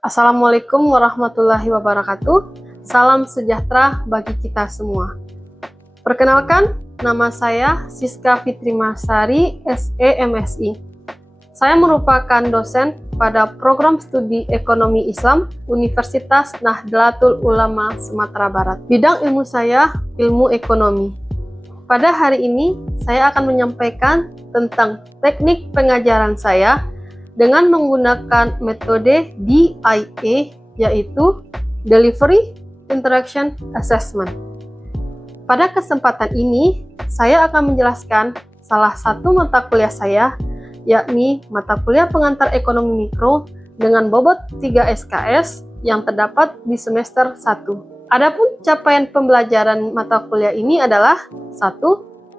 Assalamualaikum warahmatullahi wabarakatuh. Salam sejahtera bagi kita semua. Perkenalkan, nama saya Siska Fitri Masari, SE MSI. Saya merupakan dosen pada Program Studi Ekonomi Islam Universitas Nahdlatul Ulama Sumatera Barat. Bidang ilmu saya ilmu ekonomi. Pada hari ini, saya akan menyampaikan tentang teknik pengajaran saya dengan menggunakan metode DIA, yaitu Delivery Interaction Assessment. Pada kesempatan ini, saya akan menjelaskan salah satu mata kuliah saya, yakni mata kuliah pengantar ekonomi mikro dengan bobot 3 SKS yang terdapat di semester 1. Adapun capaian pembelajaran mata kuliah ini adalah 1.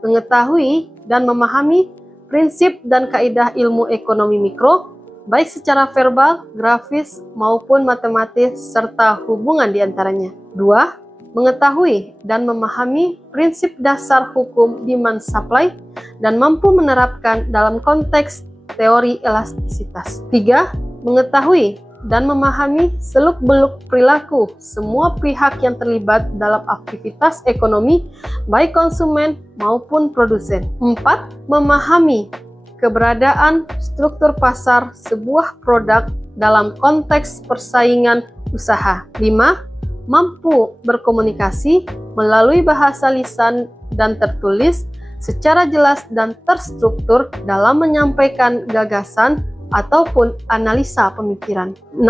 Mengetahui dan memahami prinsip dan kaidah ilmu ekonomi mikro, baik secara verbal, grafis, maupun matematis, serta hubungan di antaranya. 2. Mengetahui dan memahami prinsip dasar hukum demand supply dan mampu menerapkan dalam konteks teori elastisitas. 3. Mengetahui dan memahami seluk-beluk perilaku semua pihak yang terlibat dalam aktivitas ekonomi, baik konsumen maupun produsen. 4. Memahami keberadaan struktur pasar sebuah produk dalam konteks persaingan usaha. 5. Mampu berkomunikasi melalui bahasa lisan dan tertulis secara jelas dan terstruktur dalam menyampaikan gagasan ataupun analisa pemikiran. 6.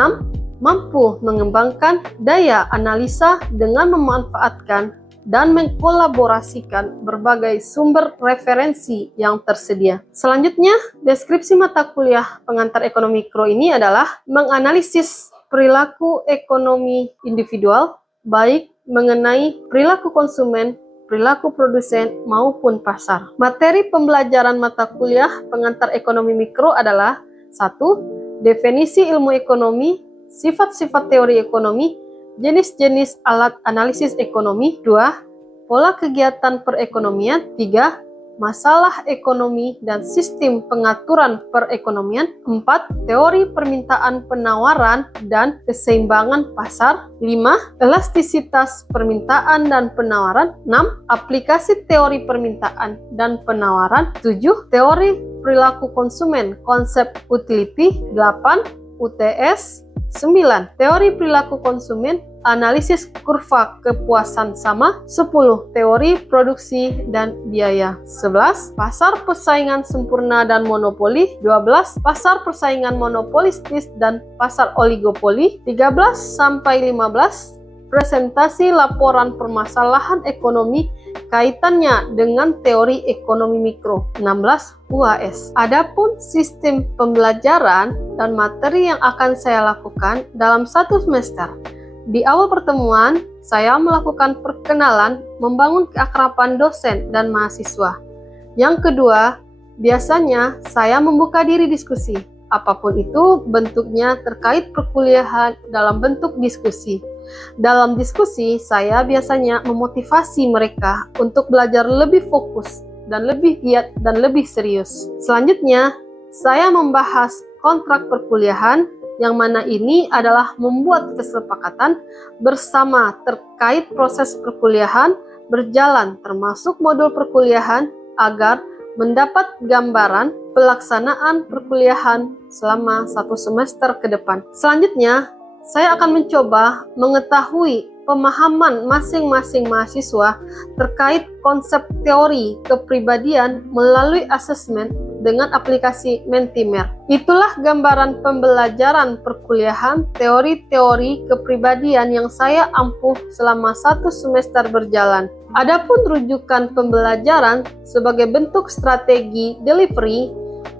Mampu mengembangkan daya analisa dengan memanfaatkan dan mengkolaborasikan berbagai sumber referensi yang tersedia. Selanjutnya, deskripsi mata kuliah pengantar ekonomi mikro ini adalah menganalisis perilaku ekonomi individual, baik mengenai perilaku konsumen, perilaku produsen, maupun pasar. Materi pembelajaran mata kuliah pengantar ekonomi mikro adalah 1. Definisi ilmu ekonomi, sifat-sifat teori ekonomi, jenis-jenis alat analisis ekonomi. 2. Pola kegiatan perekonomian. 3. Masalah ekonomi dan sistem pengaturan perekonomian. 4. Teori permintaan penawaran dan keseimbangan pasar. 5. Elastisitas permintaan dan penawaran. 6. Aplikasi teori permintaan dan penawaran. 7. Teori perilaku konsumen, konsep utility. 8. UTS. 9. Teori perilaku konsumen, analisis kurva kepuasan sama. 10. Teori produksi dan biaya. 11. Pasar persaingan sempurna dan monopoli. 12. Pasar persaingan monopolistis dan pasar oligopoli. 13 sampai 15. Presentasi laporan permasalahan ekonomi kaitannya dengan teori ekonomi mikro. 16. UAS. Adapun sistem pembelajaran dan materi yang akan saya lakukan dalam satu semester. Di awal pertemuan, saya melakukan perkenalan, membangun keakraban dosen dan mahasiswa. Yang kedua, biasanya saya membuka diri diskusi, apapun itu bentuknya terkait perkuliahan dalam bentuk diskusi. Dalam diskusi, saya biasanya memotivasi mereka untuk belajar lebih fokus dan lebih giat dan lebih serius. Selanjutnya, saya membahas kontrak perkuliahan, yang mana ini adalah membuat kesepakatan bersama terkait proses perkuliahan berjalan termasuk modul perkuliahan agar mendapat gambaran pelaksanaan perkuliahan selama satu semester ke depan. Selanjutnya, saya akan mencoba mengetahui pemahaman masing-masing mahasiswa terkait konsep teori kepribadian melalui asesmen dengan aplikasi Mentimer. Itulah gambaran pembelajaran perkuliahan teori-teori kepribadian yang saya ampuh selama satu semester berjalan. Adapun rujukan pembelajaran sebagai bentuk strategi delivery,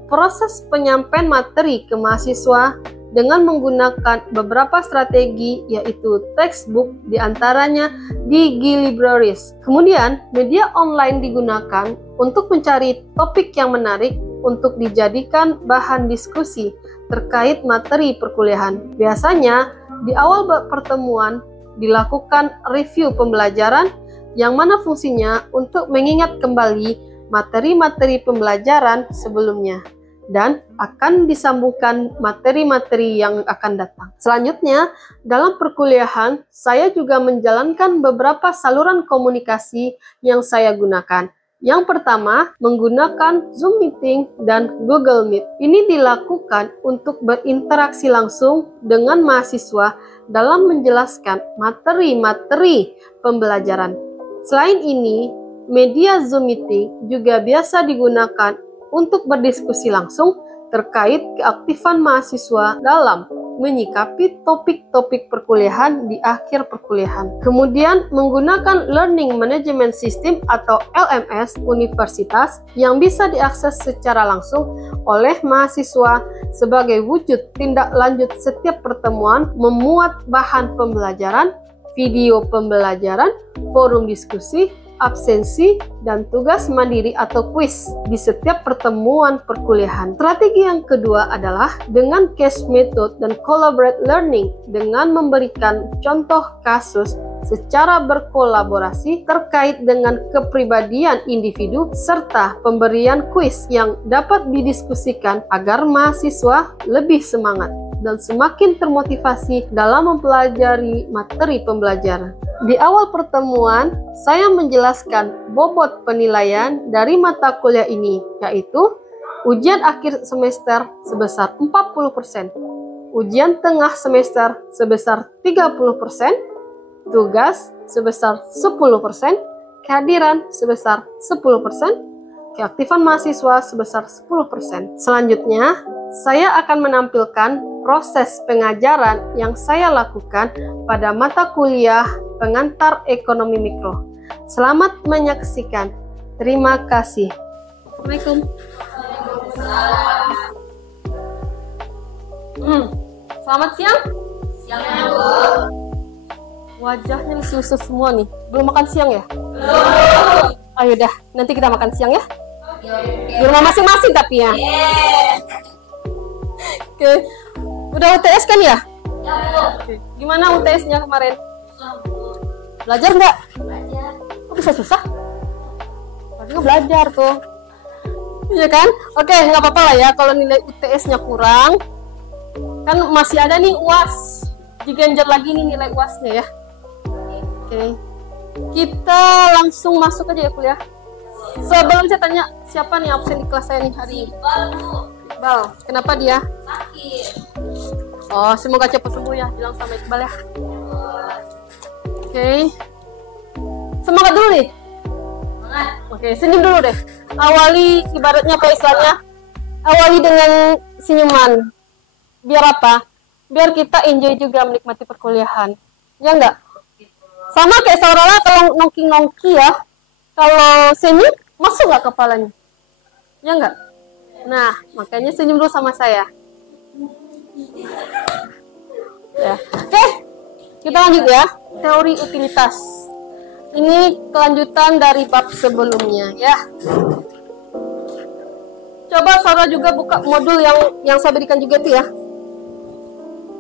proses penyampaian materi ke mahasiswa dengan menggunakan beberapa strategi, yaitu textbook, diantaranya di Libraries. Kemudian, media online digunakan untuk mencari topik yang menarik untuk dijadikan bahan diskusi terkait materi perkuliahan. Biasanya, di awal pertemuan dilakukan review pembelajaran yang mana fungsinya untuk mengingat kembali materi-materi pembelajaran sebelumnya. dan akan disambungkan materi-materi yang akan datang. Selanjutnya, dalam perkuliahan, saya juga menjalankan beberapa saluran komunikasi yang saya gunakan. Yang pertama, menggunakan Zoom Meeting dan Google Meet. Ini dilakukan untuk berinteraksi langsung dengan mahasiswa dalam menjelaskan materi-materi pembelajaran. Selain ini, media Zoom Meeting juga biasa digunakan untuk berdiskusi langsung terkait keaktifan mahasiswa dalam menyikapi topik-topik perkuliahan di akhir perkuliahan. Kemudian menggunakan Learning Management System atau LMS universitas yang bisa diakses secara langsung oleh mahasiswa sebagai wujud tindak lanjut setiap pertemuan, memuat bahan pembelajaran, video pembelajaran, forum diskusi, absensi, dan tugas mandiri atau kuis di setiap pertemuan perkuliahan. Strategi yang kedua adalah dengan case method dan collaborate learning dengan memberikan contoh kasus secara berkolaborasi terkait dengan kepribadian individu serta pemberian kuis yang dapat didiskusikan agar mahasiswa lebih semangat dan semakin termotivasi dalam mempelajari materi pembelajaran. Di awal pertemuan, saya menjelaskan bobot penilaian dari mata kuliah ini, yaitu ujian akhir semester sebesar 40%, ujian tengah semester sebesar 30%, tugas sebesar 10%, kehadiran sebesar 10%, keaktifan mahasiswa sebesar 10%. Selanjutnya, saya akan menampilkan proses pengajaran yang saya lakukan pada mata kuliah pengantar ekonomi mikro. Selamat menyaksikan. Terima kasih. Assalamualaikum. Selamat siang. Siang, Bu. Wajahnya lusuh semua nih. Belum makan siang ya? Belum. Ayo dah, nanti kita makan siang ya. Di rumah masing-masing tapi ya. Oke. Udah UTS kan ya? Ya, Bu. Oke. Gimana UTS-nya kemarin? Bu. Belajar nggak? Belajar. Kok bisa susah? Harusnya belajar tuh. Iya kan? Oke, nggak apa-apa lah ya kalau nilai UTS-nya kurang. Kan masih ada nih UAS. Diganjar lagi nih nilai UAS-nya ya. Oke. Kita langsung masuk aja ya kuliah. Sebelum saya tanya, siapa nih absen di kelas saya nih hari ini? Iqbal, Bu. Iqbal. Kenapa dia? Sakit. Oh, semoga cepat sembuh ya. Bilang sama Iqbal ya. Oke. Semangat dulu nih. Semangat. Oke, senyum dulu deh. Awali ibaratnya apa istilahnya? Awali dengan senyuman. Biar apa? Biar kita enjoy juga menikmati perkuliahan. Ya enggak? Sama kayak Saurala kalau nongki-nongki ya. Kalau senyum, masuk nggak kepalanya? Ya enggak? Nah, makanya senyum dulu sama saya. Ya. Oke, kita lanjut ya. Teori utilitas. Ini kelanjutan dari bab sebelumnya ya. Coba Saura juga buka modul yang saya berikan juga itu ya.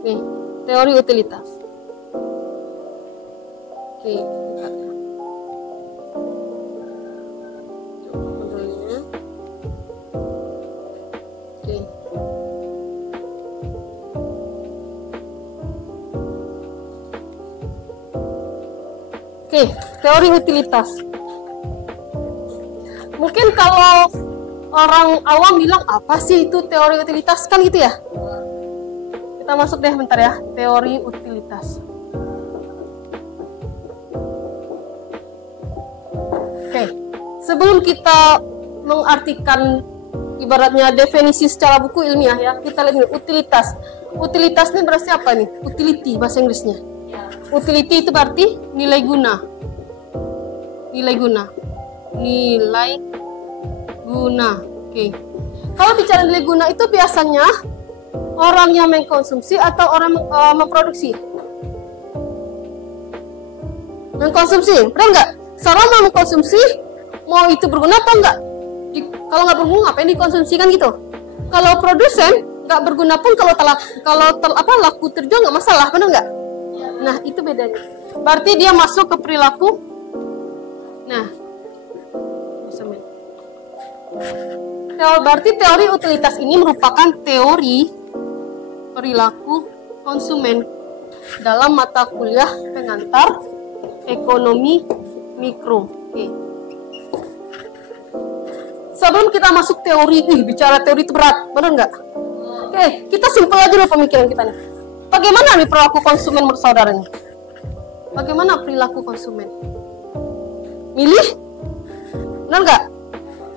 Nih, teori utilitas. Oke, kita coba modulnya. Oke. Oke, teori utilitas. Mungkin kalau orang awam bilang apa sih itu teori utilitas kan gitu ya? Kita masuk deh bentar ya, teori utilitas. Oke, sebelum kita mengartikan ibaratnya definisi secara buku ilmiah ya, kita lihat nih utilitas. Utilitas ini berarti apa nih? Utility bahasa Inggrisnya. Utility itu berarti nilai guna. Nilai guna. Nilai guna. Oke. Kalau bicara nilai guna itu biasanya orang yang mengkonsumsi atau orang memproduksi? Mengkonsumsi, benar nggak? Seorang mau mengkonsumsi, mau itu berguna apa enggak? Kalau nggak berguna, ngapain dikonsumsi kan gitu? Kalau produsen nggak berguna pun laku terjual nggak masalah, benar nggak? Nah, itu bedanya. Berarti dia masuk ke perilaku. Nah, Berarti teori utilitas ini merupakan teori perilaku konsumen dalam mata kuliah pengantar ekonomi mikro. Oke. Sebelum kita masuk teori, bicara teori itu berat, benar nggak? Oke, kita simpel aja dulu pemikiran kita nih. Bagaimana nih perilaku konsumen menurut saudara nih? Bagaimana perilaku konsumen? Milih? Benar nggak?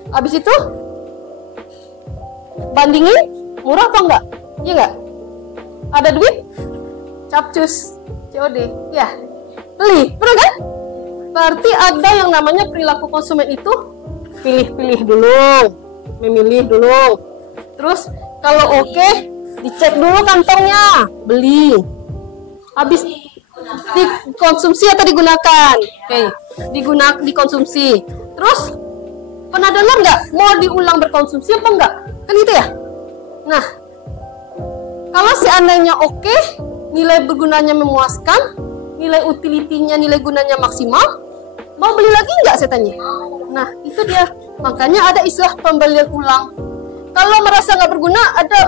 Habis itu bandingin, murah apa enggak? Iya nggak? Ada duit? Capcus, COD, ya beli, benar kan? Berarti ada yang namanya perilaku konsumen itu pilih-pilih dulu, memilih dulu. Terus kalau oke, dicek dulu kantongnya, beli. Habis dikonsumsi atau digunakan? Oke, dikonsumsi. Terus pernah dengar nggak mau diulang berkonsumsi apa enggak? Kan gitu ya. Nah, kalau seandainya oke, nilai bergunanya memuaskan, nilai utility-nya, nilai gunanya maksimal, mau beli lagi nggak saya tanya? Nah, itu dia. Makanya ada istilah pembelian ulang. Kalau merasa nggak berguna,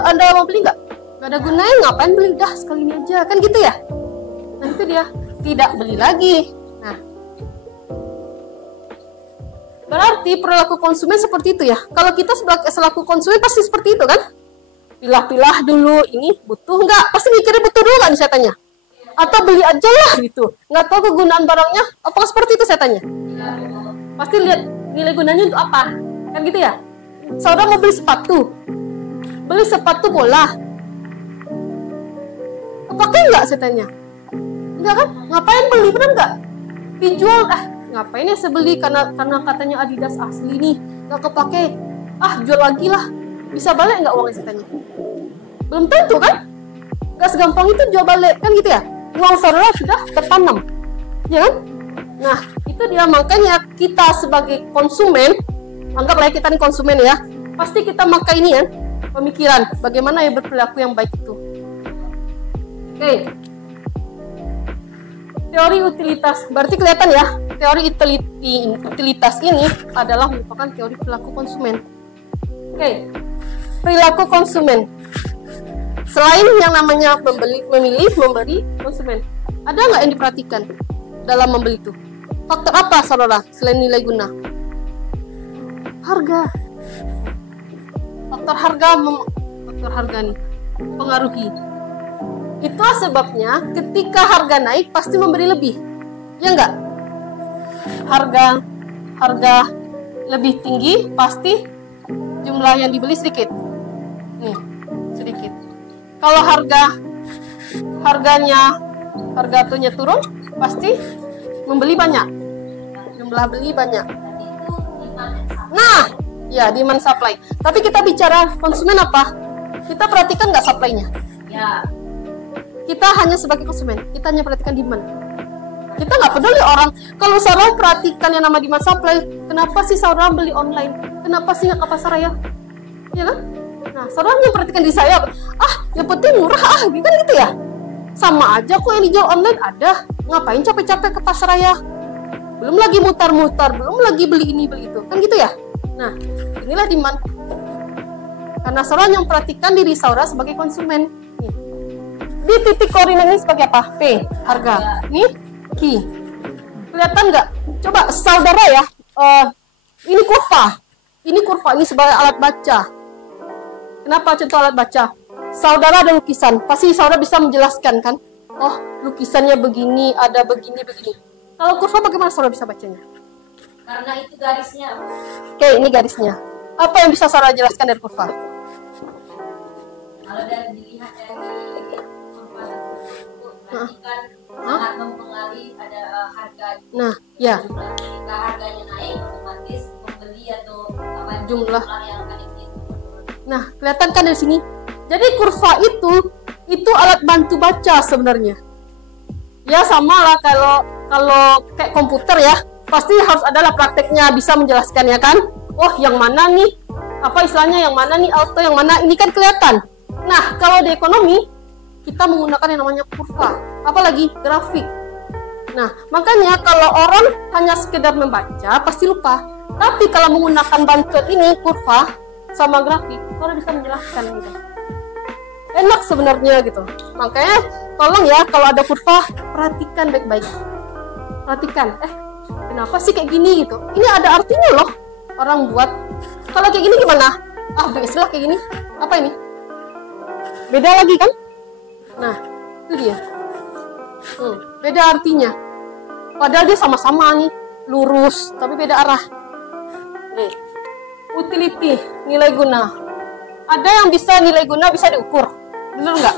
Anda mau beli nggak? Nggak ada gunanya, ngapain beli? Dah, sekali ini aja. Kan gitu ya? Nah, itu dia. Tidak beli lagi. Nah, berarti perilaku konsumen seperti itu ya. Kalau kita selaku konsumen pasti seperti itu kan? Pilah-pilah dulu, ini butuh nggak? Pasti mikirnya butuh dulu nggak nih saya tanya? Atau beli aja lah gitu. Nggak tahu kegunaan barangnya, apakah seperti itu saya tanya? Pasti lihat nilai gunanya untuk apa. Kan gitu ya? Saudara mau beli sepatu bola. Kepake nggak saya tanya? Enggak kan? Ngapain beli, benar nggak? Dijual, ngapain ya saya beli karena katanya Adidas asli nih, nggak kepake. Jual lagi lah. Bisa balik nggak uangnya saya tanya? Belum tentu kan? Nggak segampang itu jual balik, kan gitu ya? Uang saudara sudah tertanam, ya kan? Nah, itu dia, makanya kita sebagai konsumen, anggaplah kita nih konsumen ya, pasti kita makai ini ya, pemikiran bagaimana ya berperilaku yang baik itu. Oke. Teori utilitas, berarti kelihatan ya, teori utilitas ini adalah merupakan teori perilaku konsumen. Oke. Perilaku konsumen. Selain yang namanya memilih, memberi, konsumen, ada nggak yang diperhatikan dalam membeli itu? Faktor apa, saudara, selain nilai guna? Harga. Faktor harga nih pengaruhi. Itulah sebabnya ketika harga naik pasti memberi lebih, ya nggak? Harga lebih tinggi pasti jumlah yang dibeli sedikit. Nih, sedikit. Kalau harga tuhnya turun, pasti membeli banyak, jumlah beli banyak. Nah, ya demand supply. Tapi kita bicara konsumen apa? Kita perhatikan nggak supply-nya? Ya. Kita hanya sebagai konsumen, kita hanya perhatikan demand. Kita nggak peduli orang. Kalau saudara perhatikan yang nama demand supply, kenapa sih saudara beli online? Kenapa sih nggak ke pasar raya? Ya kan? Nah, saudara yang perhatikan di saya, yang penting murah, kan gitu ya? Sama aja kok yang dijual online ada. Ngapain capek-capek ke pasar raya? Belum lagi mutar-mutar, belum lagi beli ini, beli itu. Kan gitu ya? Nah, inilah demand. Karena saudara yang perhatikan diri saudara sebagai konsumen. Nih. Di titik koordinat ini sebagai apa? P, harga. Ini Q. Kelihatan nggak? Coba saudara ya, ini kurva. Ini kurva, ini sebagai alat baca. Kenapa contoh alat baca? Saudara ada lukisan, pasti saudara bisa menjelaskan kan? Oh, lukisannya begini, ada begini. Kalau kurva bagaimana saudara bisa bacanya? Karena itu garisnya. Oke, ini garisnya. Apa yang bisa saudara jelaskan dari kurva? Kalau dari dilihat dari kurva tersebut, berarti kan sangat mempengaruhi ada harga. Nah, ya. Jika harganya naik, otomatis pembeli atau Jumlah yang akan itu. Nah, kelihatan kan dari sini. Jadi kurva itu alat bantu baca sebenarnya. Ya sama lah kalau kayak komputer ya, pasti harus adalah prakteknya, bisa menjelaskan ya kan. Oh, yang mana nih? Apa istilahnya, yang mana nih auto, yang mana ini kan kelihatan. Nah, kalau di ekonomi kita menggunakan yang namanya kurva, apalagi grafik. Nah, makanya kalau orang hanya sekedar membaca pasti lupa. Tapi kalau menggunakan bantuan ini kurva, sama grafik, Saudara bisa menjelaskan gitu. Enak sebenarnya gitu. Makanya tolong ya kalau ada kurva perhatikan baik-baik. Perhatikan, kenapa sih kayak gini gitu? Ini ada artinya loh orang buat. Kalau kayak gini gimana? Istilah kayak gini. Apa ini? Beda lagi kan? Nah, itu dia. Beda artinya. Padahal dia sama-sama nih, lurus, tapi beda arah. Nih, utility, nilai guna. Ada yang bisa nilai guna bisa diukur, bener nggak?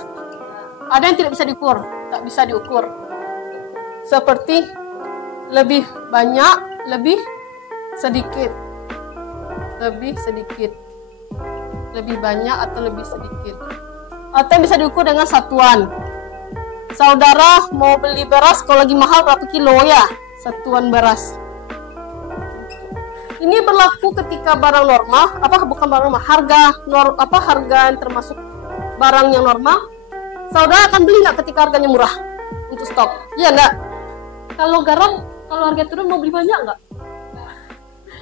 Ada yang tidak bisa diukur, tak bisa diukur. Seperti lebih banyak, lebih sedikit, lebih sedikit, lebih banyak atau lebih sedikit. Atau yang bisa diukur dengan satuan. Saudara mau beli beras kalau lagi mahal berapa kilo ya? Satuan beras. Ini berlaku ketika barang normal, bukan barang normal, harga yang termasuk barang yang normal. Saudara akan beli nggak ketika harganya murah untuk stok? Iya nggak? Kalau garam, kalau harga turun mau beli banyak nggak?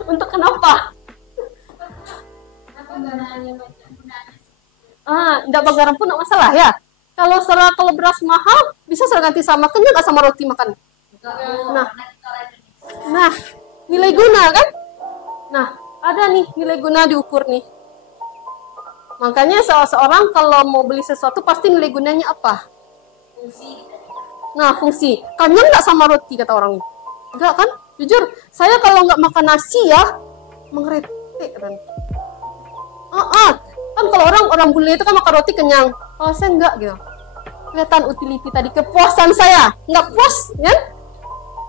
Untuk kenapa? Nggak garam pun nggak masalah ya. Kalau beras mahal, bisa ganti sama kenyang nggak sama roti makan? Nah, nilai guna kan? Nah, ada nih nilai guna diukur nih. Makanya seorang kalau mau beli sesuatu pasti nilai gunanya apa? Fungsi. Nah, fungsi. Kenyang nggak sama roti kata orang? Enggak kan? Jujur, saya kalau nggak makan nasi ya mengeretek kan. Kan kalau orang bule itu kan makan roti kenyang. Kalau saya enggak gitu. Kelihatan utility tadi, kepuasan saya. Nggak puas, kan?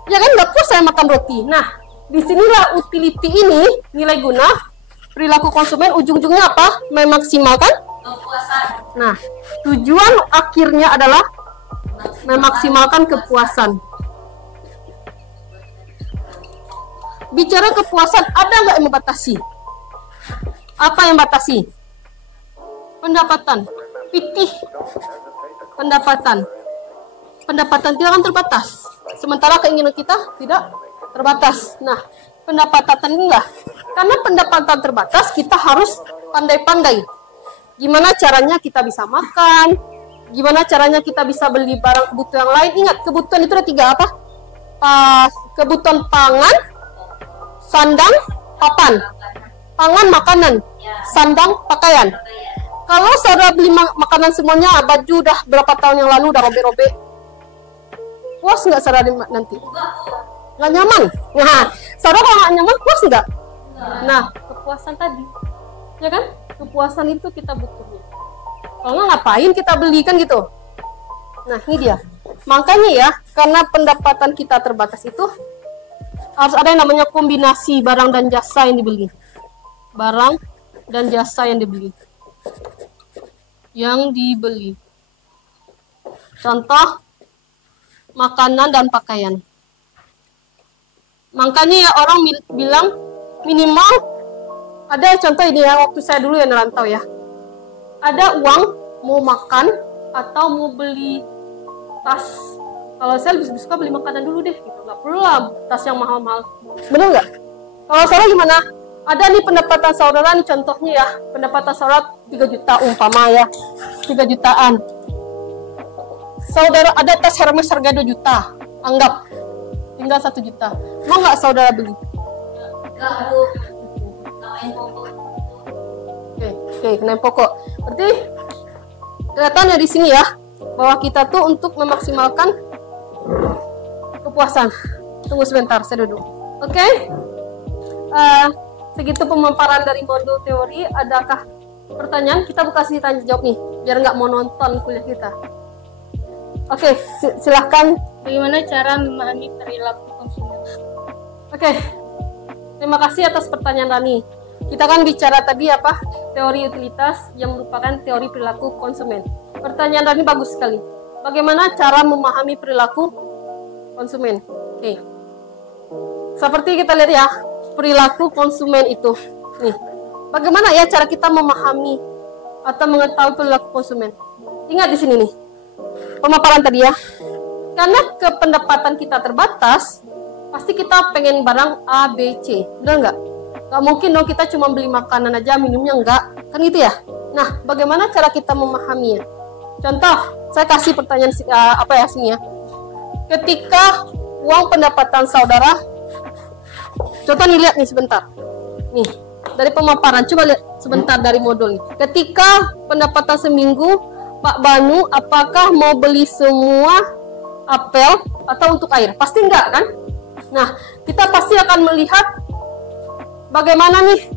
Ya kan nggak puas saya makan roti. Nah, disinilah utility ini, nilai guna, perilaku konsumen ujung-ujungnya apa? Memaksimalkan kepuasan. Nah, tujuan akhirnya adalah memaksimalkan kepuasan. Bicara kepuasan, ada nggak yang membatasi? Apa yang batasi? Pendapatan. Pitih. Pendapatan tidak akan terbatas. Sementara keinginan kita tidak terbatas. Nah, pendapatan inilah. Karena pendapatan terbatas, kita harus pandai-pandai. Gimana caranya kita bisa makan? Gimana caranya kita bisa beli barang kebutuhan yang lain? Ingat, kebutuhan itu ada 3 apa? Kebutuhan pangan, sandang, papan. Pangan, makanan, sandang, pakaian. Kalau saudara beli makanan semuanya, baju udah berapa tahun yang lalu udah robek-robek, puas nggak saudara nanti? Nggak nyaman. Nah, saudara kalau nggak nyaman, puas nggak? Nah, kepuasan tadi, ya kan? Kepuasan itu kita butuhnya. Kalau nggak ngapain kita beli kan gitu? Nah, ini dia. Makanya ya, karena pendapatan kita terbatas itu, harus ada yang namanya kombinasi barang dan jasa yang dibeli. Barang dan jasa yang dibeli. Contoh, makanan dan pakaian. Makanya ya orang bilang minimal, ada contoh ini ya, waktu saya dulu yang merantau ya. Ada uang mau makan atau mau beli tas. Kalau saya lebih suka beli makanan dulu deh gitu. Nggak perlu lah tas yang mahal-mahal. Bener nggak? Kalau saudara gimana? Ada nih pendapatan saudara nih contohnya ya. Pendapatan saudara 3 juta umpama ya. 3 jutaan. Saudara ada tas Hermes harga 2 juta. Anggap. Tinggal 1 juta. Mau nggak saudara beli? Oke, kenaikan pokok. Berarti kelihatannya di sini ya bahwa kita tuh untuk memaksimalkan kepuasan. Tunggu sebentar, saya duduk. Oke. Segitu pemaparan dari modul teori. Adakah pertanyaan? Kita buka sesi tanya jawab nih, biar nggak mau nonton kuliah kita. Oke, silahkan. Bagaimana cara memahami perilaku konsumen? Oke, terima kasih atas pertanyaan Rani. Kita kan bicara tadi apa? Teori utilitas yang merupakan teori perilaku konsumen. Pertanyaan Rani bagus sekali. Bagaimana cara memahami perilaku konsumen? Oke. Seperti kita lihat ya, perilaku konsumen itu. Nih, bagaimana ya cara kita memahami atau mengetahui perilaku konsumen? Ingat di sini nih, pemaparan tadi ya. Karena pendapatan kita terbatas, pasti kita pengen barang A, B, C. Benar nggak? Gak mungkin dong kita cuma beli makanan aja, minumnya enggak. Kan gitu ya? Nah, bagaimana cara kita memahaminya? Contoh, saya kasih pertanyaan sini ya. Ketika uang pendapatan saudara, contoh nih, lihat nih sebentar. Nih, dari pemaparan, coba lihat sebentar dari modul nih. Ketika pendapatan seminggu, Pak Banu, apakah mau beli semua apel atau untuk air? Pasti enggak kan? Nah, kita pasti akan melihat bagaimana nih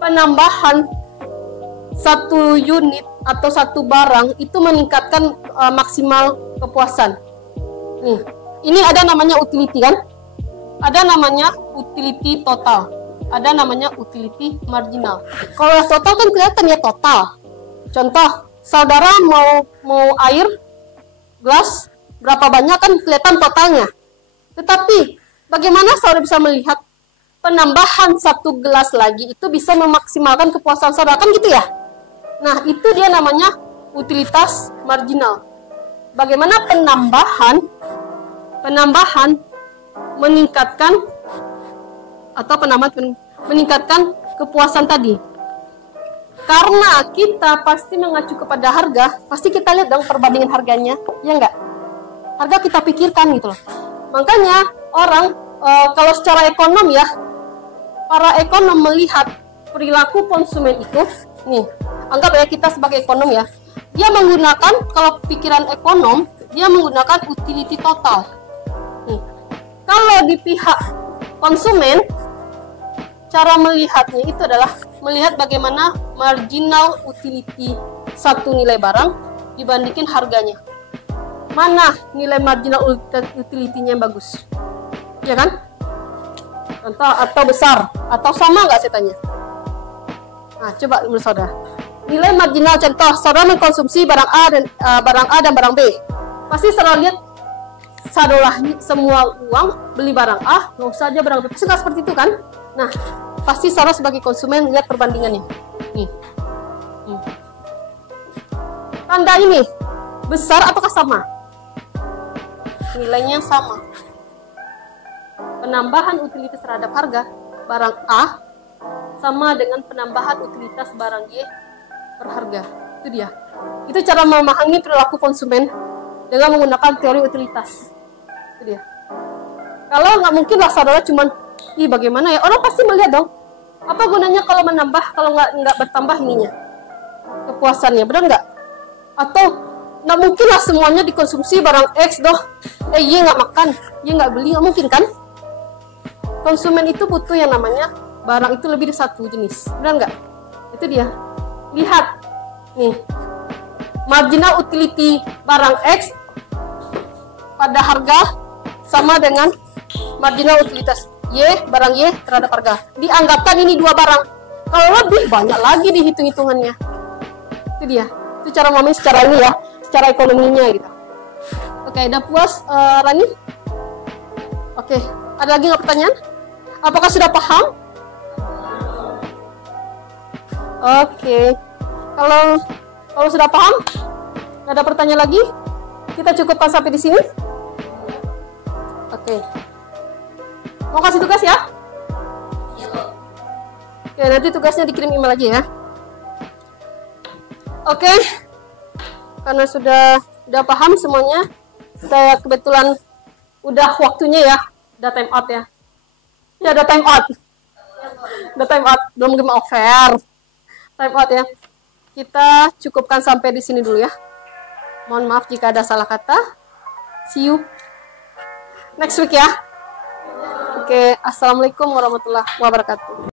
penambahan satu unit atau satu barang itu meningkatkan maksimal kepuasan. Nih, ini ada namanya utility kan? Ada namanya utility total. Ada namanya utility marginal. Kalau total kan kelihatan ya total. Contoh, saudara mau air gelas berapa banyak kan kelihatan totalnya. Tetapi bagaimana saudara bisa melihat penambahan satu gelas lagi itu bisa memaksimalkan kepuasan saudara, kan gitu ya? Nah, itu dia namanya utilitas marginal. Bagaimana penambahan meningkatkan atau meningkatkan kepuasan tadi. Karena kita pasti mengacu kepada harga, pasti kita lihat dong perbandingan harganya, ya enggak? Harga kita pikirkan gitu loh. Makanya orang kalau secara ekonom ya, para ekonom melihat perilaku konsumen itu, nih, anggap ya kita sebagai ekonom ya, dia menggunakan, kalau pikiran ekonom, dia menggunakan utility total. Nih, kalau di pihak konsumen, cara melihatnya itu adalah melihat bagaimana marginal utility satu nilai barang dibandingkan harganya. Mana nilai marginal utility-nya yang bagus? Ya kan? Contoh, atau besar, atau sama nggak saya tanya? Nah, coba menurut saudara. Nilai marginal, contoh, saudara mengkonsumsi barang A dan barang B. Pasti saudara lihat, saudara semua uang beli barang A, nggak usah aja barang B. Pasti nggak seperti itu kan? Nah, pasti saudara sebagai konsumen lihat perbandingannya. Nih. Tanda ini, besar apakah sama? Nilainya sama. Penambahan utilitas terhadap harga barang A sama dengan penambahan utilitas barang Y per harga. Itu dia. Itu cara memahami perilaku konsumen dengan menggunakan teori utilitas. Itu dia. Kalau nggak mungkin lah saudara cuman, bagaimana ya? Orang pasti melihat dong. Apa gunanya kalau menambah, kalau nggak bertambah ininya? Kepuasannya, benar nggak? Atau nggak mungkin lah semuanya dikonsumsi barang X doh. Y nggak makan, Y nggak beli, nggak mungkin kan? Konsumen itu butuh yang namanya barang itu lebih dari satu jenis, benar nggak? Itu dia. Lihat, nih, marginal utility barang X pada harga sama dengan marginal utilitas Y, barang Y terhadap harga. Dianggapkan ini dua barang. Kalau lebih, banyak lagi di hitung-hitungannya. Itu dia. Itu cara memahami secara ini ya, secara ekonominya gitu. Oke, udah puas, Rani? Oke, ada lagi nggak pertanyaan? Apakah sudah paham? Oke. Kalau sudah paham, nggak ada pertanyaan lagi, kita cukupkan sampai di sini. Oke. Mau kasih tugas ya? Oke, nanti tugasnya dikirim email aja ya. Oke. Karena sudah paham semuanya, saya kebetulan udah waktunya ya, udah time out ya. Ya, udah time out. Udah time out, belum game over. Time out ya. Kita cukupkan sampai di sini dulu ya. Mohon maaf jika ada salah kata. See you next week ya. Oke, assalamualaikum warahmatullahi wabarakatuh.